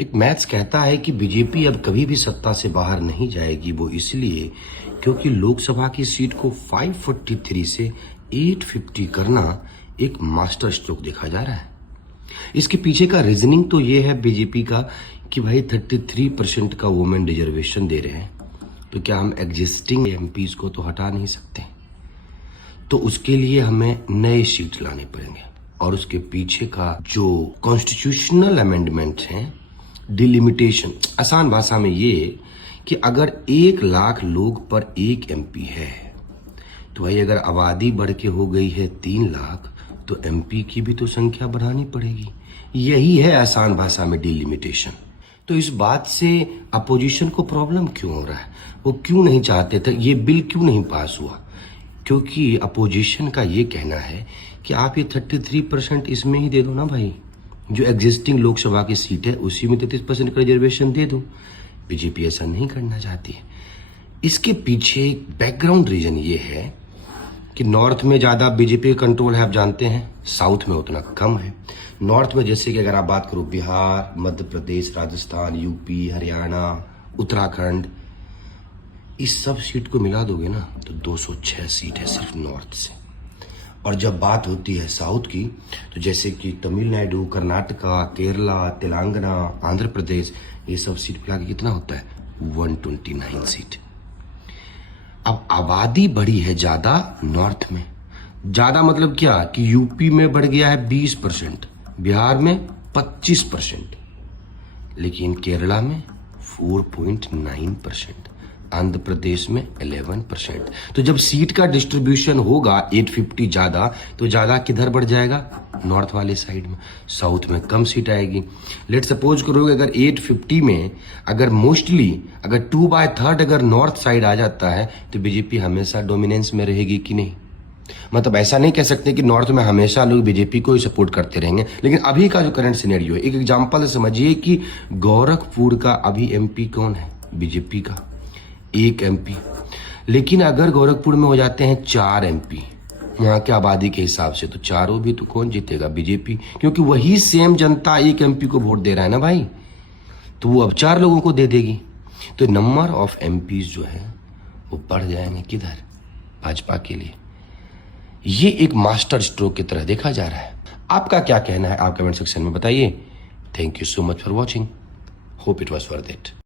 एक मैथ्स कहता है कि बीजेपी अब कभी भी सत्ता से बाहर नहीं जाएगी, वो इसलिए क्योंकि लोकसभा की सीट को 543 से 850 करना एक मास्टर स्ट्रोक देखा जा रहा है। इसके पीछे का रीजनिंग तो ये है बीजेपी का कि भाई 33% का वुमेन रिजर्वेशन दे रहे हैं, तो क्या हम एग्जिस्टिंग एमपीज को तो हटा नहीं सकते, तो उसके लिए हमें नए सीट लाने पड़ेंगे। और उसके पीछे का जो कॉन्स्टिट्यूशनल अमेंडमेंट है, डिलिमिटेशन, आसान भाषा में ये कि अगर 1 लाख लोग पर एक एमपी है, तो भाई अगर आबादी बढ़ के हो गई है 3 लाख, तो एमपी की भी तो संख्या बढ़ानी पड़ेगी। यही है आसान भाषा में डिलिमिटेशन। तो इस बात से अपोजिशन को प्रॉब्लम क्यों हो रहा है, वो क्यों नहीं चाहते थे, ये बिल क्यों नहीं पास हुआ? क्योंकि अपोजिशन का ये कहना है कि आप ये 33% इसमें ही दे दो ना भाई, जो एग्जिस्टिंग लोकसभा की सीट है उसी में 33% का रिजर्वेशन दे दो। बीजेपी ऐसा नहीं करना चाहती है। इसके पीछे एक बैकग्राउंड रीजन ये है कि नॉर्थ में ज़्यादा बीजेपी का कंट्रोल है, आप जानते हैं, साउथ में उतना कम है। नॉर्थ में जैसे कि अगर आप बात करो बिहार, मध्य प्रदेश, राजस्थान, यूपी, हरियाणा, उत्तराखंड, इस सब सीट को मिला दोगे ना तो 206 सीट है सिर्फ नॉर्थ से। और जब बात होती है साउथ की, तो जैसे कि तमिलनाडु, कर्नाटका, केरला, तेलंगाना, आंध्र प्रदेश, ये सब सीट मिला के कितना होता है? 129 सीट। अब आबादी बढ़ी है ज्यादा नॉर्थ में। ज्यादा मतलब क्या कि यूपी में बढ़ गया है 20%, बिहार में 25%, लेकिन केरला में 4.9%, आंध्र प्रदेश में 11%। तो जब सीट का डिस्ट्रीब्यूशन होगा 850 ज्यादा, तो ज्यादा किधर बढ़ जाएगा? नॉर्थ वाले साइड में। साउथ में कम सीट आएगी। लेट सपोज करोगे अगर 850 में अगर मोस्टली अगर 2/3 अगर नॉर्थ साइड आ जाता है, तो बीजेपी हमेशा डोमिनेंस में रहेगी कि नहीं? मतलब ऐसा नहीं कह सकते कि नॉर्थ में हमेशा लोग बीजेपी को ही सपोर्ट करते रहेंगे, लेकिन अभी का जो करंट सिनेरियो है, एक एग्जांपल समझिए कि गोरखपुर का अभी एमपी कौन है? बीजेपी का एक एमपी। लेकिन अगर गोरखपुर में हो जाते हैं 4 एमपी वहां के आबादी के हिसाब से, तो चारों भी तो कौन जीतेगा? बीजेपी, क्योंकि वही सेम जनता एक एमपी को वोट दे रहा है ना भाई, तो वो अब 4 लोगों को दे देगी। तो नंबर ऑफ एमपीज जो है वो बढ़ जाएंगे किधर? भाजपा के लिए। ये एक मास्टर स्ट्रोक की तरह देखा जा रहा है। आपका क्या कहना है? आप कमेंट सेक्शन में बताइए। Thank you so much for watching. Hope it was worth it.